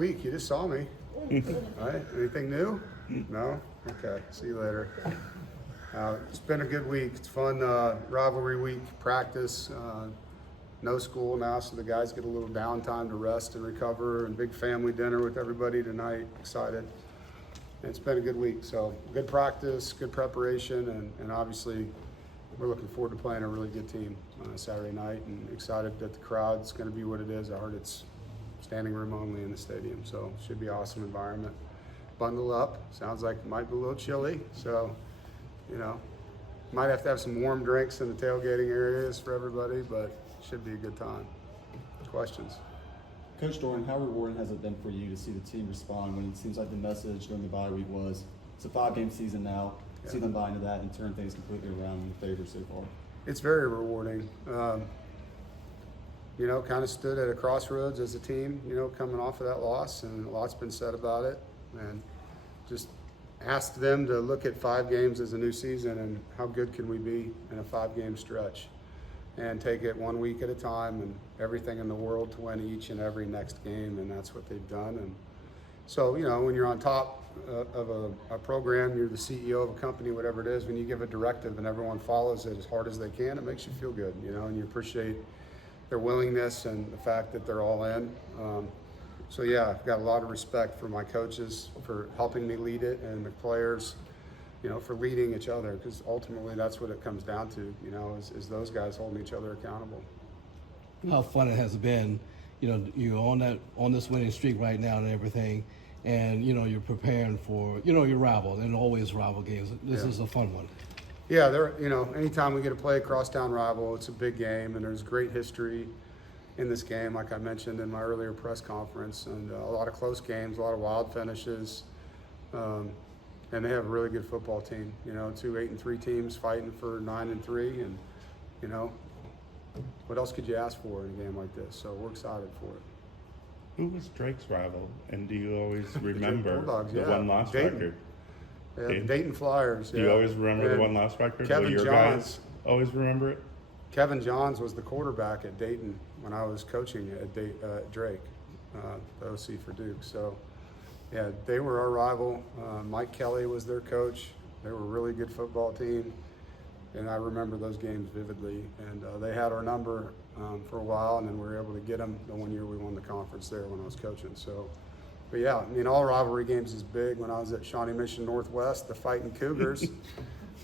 Week, you just saw me. All right, anything new? No? Okay, see you later. It's been a good week. It's fun, rivalry week, practice, no school now, so the guys get a little downtime to rest and recover, and big family dinner with everybody tonight. Excited. It's been a good week, so good practice, good preparation, and obviously we're looking forward to playing a really good team Saturday night, and excited that the crowd's going to be what it is. I heard it's standing room only in the stadium, so should be an awesome environment. Bundle up. Sounds like it might be a little chilly, so might have to have some warm drinks in the tailgating areas for everybody, but should be a good time. Questions? Coach Doeren, how rewarding has it been for you to see the team respond when it seems like the message during the bye week was it's a 5-game season now, see them buy into that and turn things completely around in favor so far? It's very rewarding. Kind of stood at a crossroads as a team, coming off of that loss, and a lot's been said about it. And just asked them to look at 5 games as a new season and how good can we be in a 5-game stretch, and take it 1 week at a time and everything in the world to win each and every next game, and that's what they've done. And so, when you're on top of a program, you're the CEO of a company, whatever it is, when you give a directive and everyone follows it as hard as they can, it makes you feel good, and you appreciate their willingness and the fact that they're all in. So yeah, I've got a lot of respect for my coaches for helping me lead it, and the players, for leading each other, because ultimately that's what it comes down to, is those guys holding each other accountable. How fun it has been, you're on this winning streak right now and everything, and you're preparing for your rival, and always rival games. This is a fun one. Yeah, anytime we get to play a crosstown rival, it's a big game, and there's great history in this game, like I mentioned in my earlier press conference, and a lot of close games, a lot of wild finishes, and they have a really good football team. 2 8-3 teams fighting for 9-3, and what else could you ask for in a game like this? So we're excited for it. Who was Drake's rival, and do you always remember the yeah. one-loss record? Yeah, Dayton Flyers. Do you always remember the one-loss record? Kevin Will your Johns. guys always remember it? Kevin Johns was the quarterback at Dayton when I was coaching at Drake, the OC for Duke. So, yeah, they were our rival. Mike Kelly was their coach. They were a really good football team, and I remember those games vividly. And they had our number for a while, and then we were able to get them the one year we won the conference there when I was coaching. So, but yeah, all rivalry games is big. When I was at Shawnee Mission Northwest, the Fighting Cougars,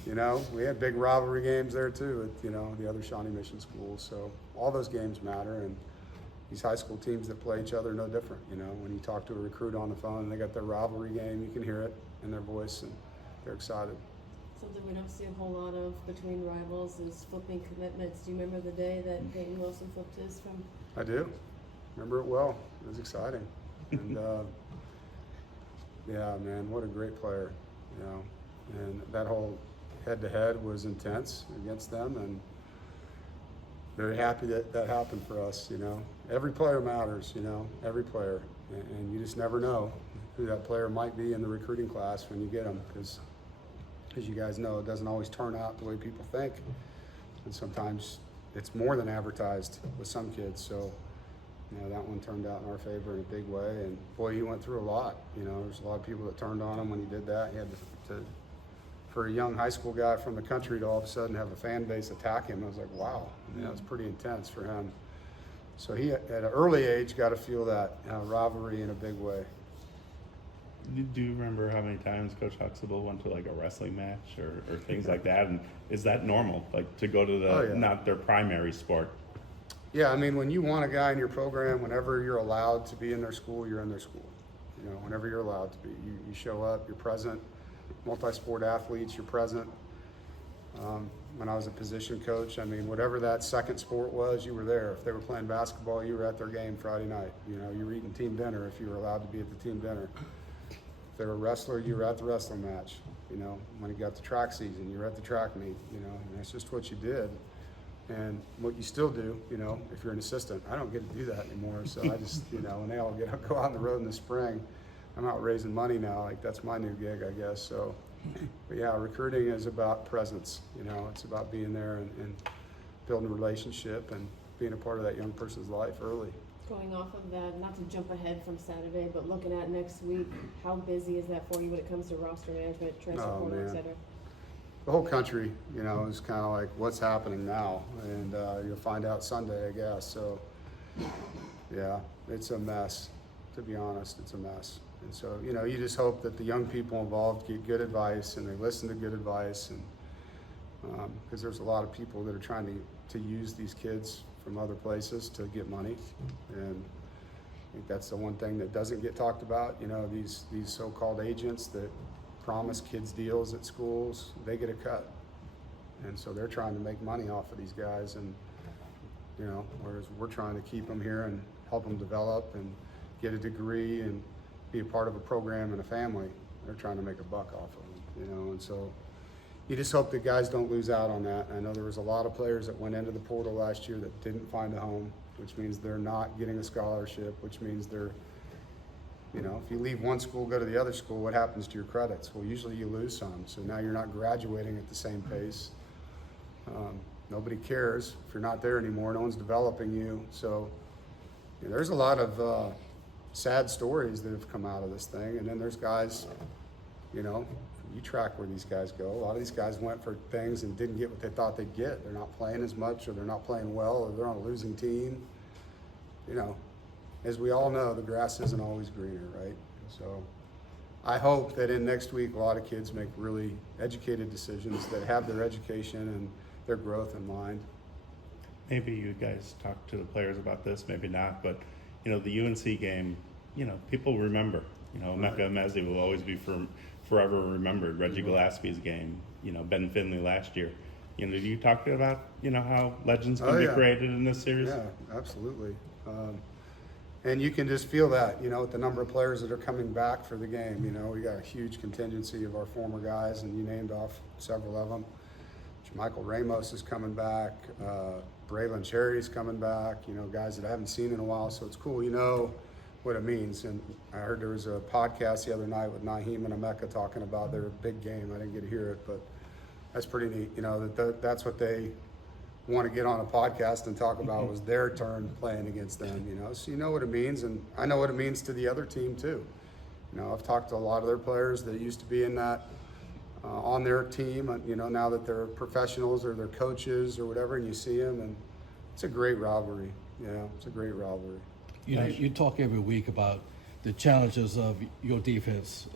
we had big rivalry games there too at, the other Shawnee Mission schools. So all those games matter, and these high school teams that play each other are no different. When you talk to a recruit on the phone and they got their rivalry game, you can hear it in their voice, and they're excited. Something we don't see a whole lot of between rivals is flipping commitments. Do you remember the day that Peyton Wilson flipped his from? I do. Remember it well. It was exciting. And yeah, man, what a great player, and that whole head-to-head was intense against them, and very happy that happened for us. Every player matters, every player, and you just never know who that player might be in the recruiting class when you get them, because as you guys know, it doesn't always turn out the way people think, and sometimes it's more than advertised with some kids. So that one turned out in our favor in a big way, and boy, he went through a lot. There's a lot of people that turned on him when he did that. He had to for a young high school guy from the country to all of a sudden have a fan base attack him. I was like, wow, it was pretty intense for him. So he, at an early age, got to feel that rivalry in a big way. Do you remember how many times Coach Huxtable went to like a wrestling match or things like that? And is that normal, like to go to not their primary sport? Yeah, when you want a guy in your program, whenever you're allowed to be in their school, you're in their school. Whenever you're allowed to be, you show up, you're present. Multi-sport athletes, you're present. When I was a position coach, whatever that second sport was, you were there. If they were playing basketball, you were at their game Friday night. You were eating team dinner if you were allowed to be at the team dinner. If they were a wrestler, you were at the wrestling match. When it got to track season, you were at the track meet. And that's just what you did. And what you still do, if you're an assistant. I don't get to do that anymore, so I just, when they all go out on the road in the spring, I'm out raising money now. Like, that's my new gig, I guess. So, but yeah, recruiting is about presence. It's about being there and building a relationship and being a part of that young person's life early. Going off of that, not to jump ahead from Saturday, but looking at next week, how busy is that for you when it comes to roster management, transfer Oh, portal, et man. cetera? The whole country, is kind of like what's happening now, and you'll find out Sunday, I guess. So, yeah, it's a mess. To be honest, it's a mess. And so, you just hope that the young people involved get good advice and they listen to good advice, and because there's a lot of people that are trying to use these kids from other places to get money, and I think that's the one thing that doesn't get talked about. These so-called agents that promise kids deals at schools, they get a cut, and so they're trying to make money off of these guys, and whereas we're trying to keep them here and help them develop and get a degree and be a part of a program and a family. They're trying to make a buck off of them, and so you just hope that guys don't lose out on that. I know there was a lot of players that went into the portal last year that didn't find a home, which means they're not getting a scholarship, which means they're, if you leave one school, go to the other school, what happens to your credits? Well, usually you lose some, so now you're not graduating at the same pace. Nobody cares if you're not there anymore. No one's developing you. So there's a lot of sad stories that have come out of this thing, and then there's guys, you track where these guys go. A lot of these guys went for things and didn't get what they thought they'd get. They're not playing as much, or they're not playing well, or they're on a losing team. As we all know, the grass isn't always greener, right? So I hope that in next week, a lot of kids make really educated decisions that have their education and their growth in mind. Maybe you guys talk to the players about this, maybe not, but the UNC game, people remember. Emeka Emezi will always be forever remembered. Reggie Gillespie's game, Ben Finley last year. Do you talk about how legends can be created in this series? Yeah, absolutely. And you can just feel that, with the number of players that are coming back for the game. We got a huge contingency of our former guys, and you named off several of them. Michael Ramos is coming back. Braylon Cherry's coming back. Guys that I haven't seen in a while. So it's cool. What it means. And I heard there was a podcast the other night with Naheem and Emeka talking about their big game. I didn't get to hear it, but that's pretty neat. That's what they want to get on a podcast and talk about was their turn playing against them. So you know what it means, and I know what it means to the other team too. I've talked to a lot of their players that used to be in that on their team. Now that they're professionals or they're coaches or whatever, and you see them, and it's a great rivalry. It's a great rivalry. You talk every week about the challenges of your defense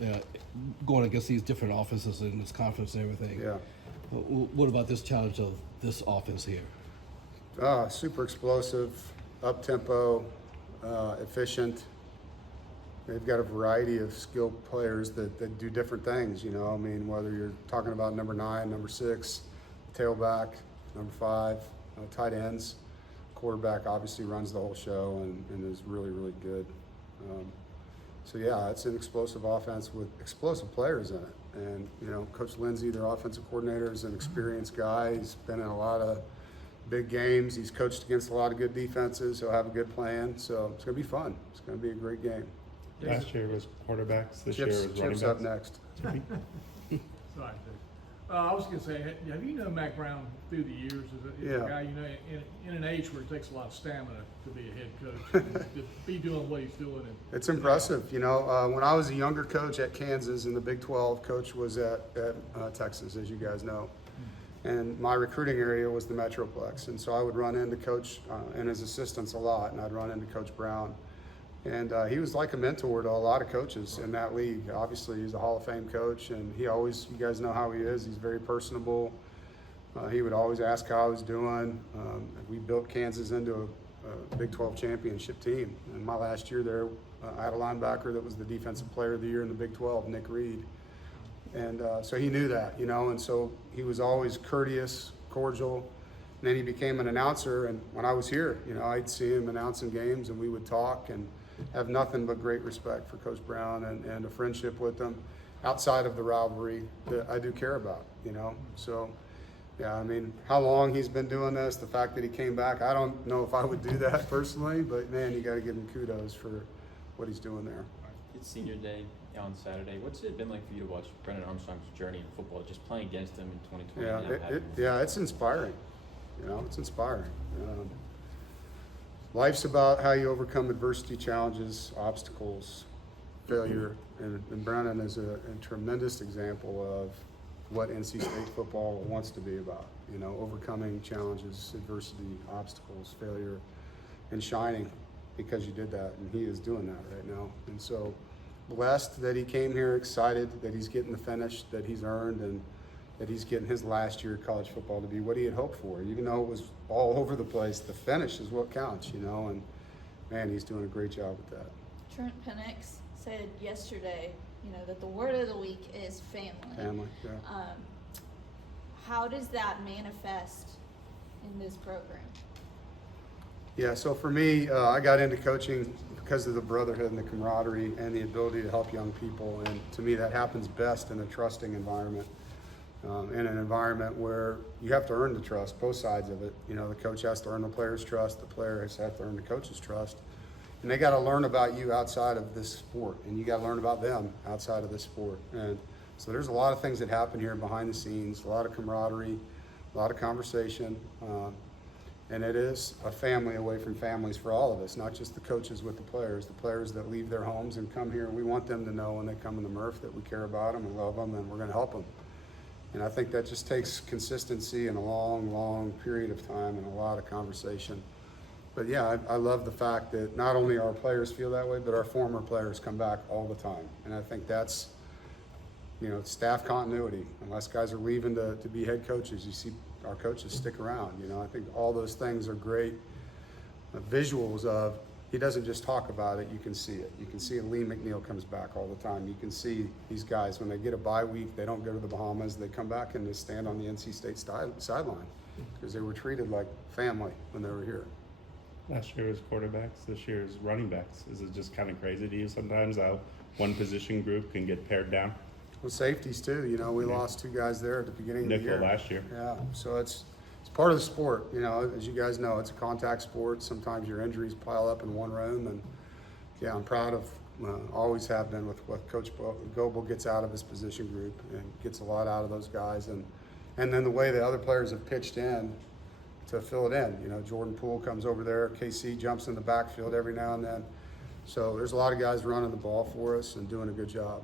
going against these different offenses in this conference and everything. Yeah. What about this challenge of this offense here? Super explosive, up-tempo, efficient. They've got a variety of skilled players that do different things, whether you're talking about number 9, number 6, tailback, number 5, tight ends. Quarterback obviously runs the whole show and is really, really good. It's an explosive offense with explosive players in it. And, Coach Lindsey, their offensive coordinator, is an experienced guy. He's been in a lot of big games. He's coached against a lot of good defenses. He'll have a good plan. So it's going to be fun. It's going to be a great game. Last year was quarterbacks. This year was running Chips backs. up next. Sorry, Dave. I was going to say, have you known Mac Brown through the years? Is a guy, in an age where it takes a lot of stamina to be a head coach, and to be doing what he's doing? It's impressive. When I was a younger coach at Kansas in the Big 12, coach was at Texas, as you guys know. And my recruiting area was the Metroplex. And so I would run into Coach and his assistants a lot, and I'd run into Coach Brown. And he was like a mentor to a lot of coaches in that league. Obviously, he's a Hall of Fame coach, and you guys know how he is. He's very personable. He would always ask how I was doing. We built Kansas into a Big 12 championship team. And my last year there, I had a linebacker that was the Defensive Player of the Year in the Big 12, Nick Reed. And so he knew that, and so he was always courteous, cordial. And then he became an announcer, and when I was here, I'd see him announcing games, and we would talk and have nothing but great respect for Coach Brown and a friendship with him outside of the rivalry that I do care about, So, how long he's been doing this, the fact that he came back, I don't know if I would do that personally, but man, you got to give him kudos for what he's doing there. It's senior day on Saturday. What's it been like for you to watch Brennan Armstrong's journey in football, just playing against him in 2020? Yeah, it's inspiring. It's inspiring. life's about how you overcome adversity, challenges, obstacles, failure, and Brennan is a tremendous example of what NC State football wants to be about. You know, overcoming challenges, adversity, obstacles, failure, and shining because you did that, and he is doing that right now. And so blessed that he came here, excited that he's getting the finish that he's earned, and that he's getting his last year of college football to be what he had hoped for. Even though it was all over the place, the finish is what counts, you know, and man, he's doing a great job with that. Trent Penix said yesterday, you know, that the word of the week is family. Family, yeah. How does that manifest in this program? Yeah, so for me, I got into coaching because of the brotherhood and the camaraderie and the ability to help young people. And to me, that happens best in a trusting environment, in an environment where you have to earn the trust, both sides of it. You know, the coach has to earn the player's trust, the player has to earn the coach's trust. And they got to learn about you outside of this sport, and you got to learn about them outside of this sport. And so there's a lot of things that happen here behind the scenes, a lot of camaraderie, a lot of conversation. And it is a family away from families for all of us, not just the coaches with the players that leave their homes and come here. We want them to know when they come in the Murph that we care about them and love them and we're going to help them. And I think that just takes consistency and a long, long period of time and a lot of conversation. But yeah, I love the fact that not only our players feel that way, but our former players come back all the time. And I think that's, you know, staff continuity. Unless guys are leaving to be head coaches, you see our coaches stick around. You know, I think all those things are great visuals of, he doesn't just talk about it, you can see it. You can see Lee McNeil comes back all the time. You can see these guys, when they get a bye week, they don't go to the Bahamas, they come back and they stand on the NC State sideline because they were treated like family when they were here. Last year was quarterbacks, this year is running backs. Is it just kind of crazy to you sometimes how one position group can get pared down? Well, safeties too, you know, we lost two guys there at the beginning of the Nickel year. last year. Yeah, so it's part of the sport, you know, as you guys know, it's a contact sport. Sometimes your injuries pile up in one room, and yeah, I'm proud of, always have been with what Coach Goebel gets out of his position group and gets a lot out of those guys. And then the way the other players have pitched in to fill it in, you know, Jordan Poole comes over there, KC jumps in the backfield every now and then. So there's a lot of guys running the ball for us and doing a good job.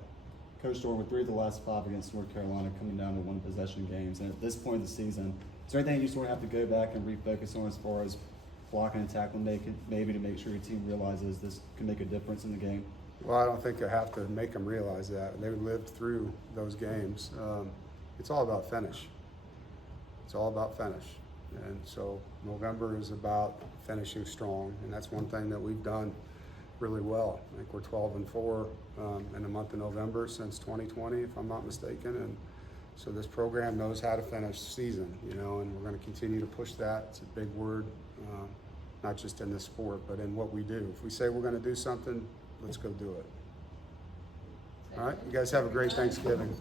Coach Doeren, with 3 of the last 5 against North Carolina coming down to one possession games, and at this point in the season, is there anything you sort of have to go back and refocus on as far as blocking and tackling, maybe to make sure your team realizes this can make a difference in the game? Well, I don't think I have to make them realize that. They lived through those games. It's all about finish. It's all about finish. And so November is about finishing strong, and that's one thing that we've done really well. I think we're 12-4 in the month of November since 2020, if I'm not mistaken. And so this program knows how to finish season, you know, and we're going to continue to push that. It's a big word, not just in this sport, but in what we do. If we say we're going to do something, let's go do it. All right, you guys have a great Thanksgiving.